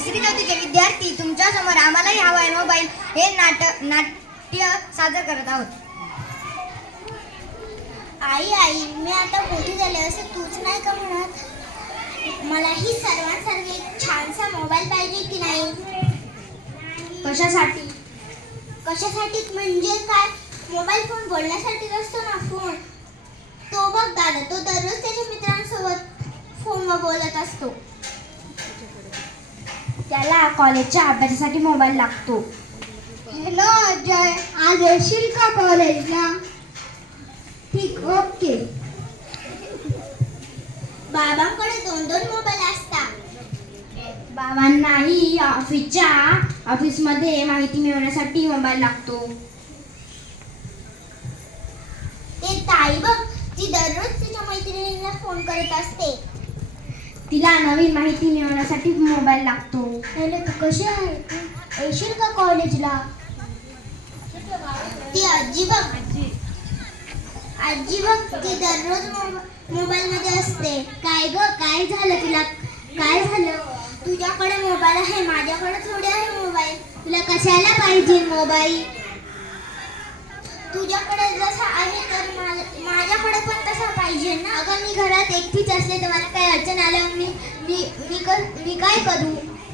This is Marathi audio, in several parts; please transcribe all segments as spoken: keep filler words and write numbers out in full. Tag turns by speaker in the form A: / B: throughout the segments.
A: तिसरी चौथीचे विद्यार्थी तुमच्या समोर आम्हालाही हवा आहे मोबाईल हे नाटक नाट्य सादर करत आहोत.
B: आई आई मी आता मोठी झाले असं तूच नाही का म्हणत? मलाही सर्वांसारखे एक छानसा मोबाईल पाहिजे की नाही?
A: कशासाठी?
B: कशासाठी म्हणजे काय? मोबाईल फोन बोलण्यासाठी असतो ना फोन. तो बघ दादा, तो दररोज त्याच्या मित्रांसोबत फोनवर बोलत असतो.
A: त्याला कॉलेजच्या अभ्यासासाठी मोबाईल लागतो.
B: हॅलो अजय, आज येशील का कॉलेजला? ठीक, ओके. बाबांकडे दोन दोन मोबाईल असतात.
A: बाबांनाही ऑफिसच्या ऑफिसमध्ये माहिती मिळवण्यासाठी मोबाईल लागतो.
B: ते ताई बघ, ती दररोज तिच्या मैत्रिणींना फोन करत असते.
A: तिला नवीन माहिती मिळवण्यासाठी मोबाईल लागतो.
B: हॅलो, तू कशी आहे? तू येशील का कॉलेजला? ती आजी बघ, आजी बघ, ती दररोज मोबाईल मध्ये असते. काय ग, काय झालं तुला? काय झालं? तुझ्याकडे मोबाईल आहे, माझ्याकडे थोडे आहे मोबाईल. तुला कशाला पाहिजे मोबाईल? तुझ्याकडे जसा आहे तर माझ्याकडे पण तसा पाहिजे ना. अगं मी घरात एकटीच असले तर मला काही अडचण आल्यावर मी मी मी, मी काय करू?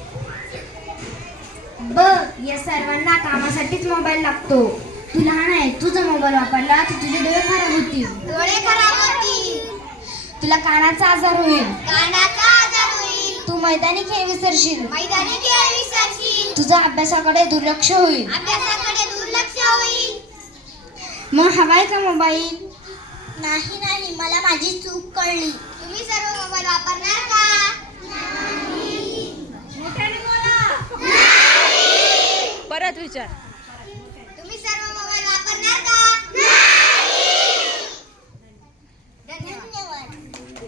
A: बघ, या सर्वांना कामासाठीच मोबाईल लागतो. तू लहान आहे, तुझा मोबाईल वापरला तर तुझे डोळे खराब होतील.
B: डोळे खराब होतील.
A: तुला कानाचा आजार होईल.
B: कानाचा आजार होईल.
A: तू मैदानी खेळ विसरशील.
B: मैदानी खेळ विसरशील.
A: तुझा अभ्यासाकडे दुर्लक्ष होईल.
B: अभ्यासाकडे दुर्लक्ष होईल.
A: मग हवाय का मोबाईल?
B: नाही नाही, मला माझी चूक कळली. तुम्ही सर्व मोबाईल वापरणार का?
C: परत विचार.
B: तुम्ही सर्व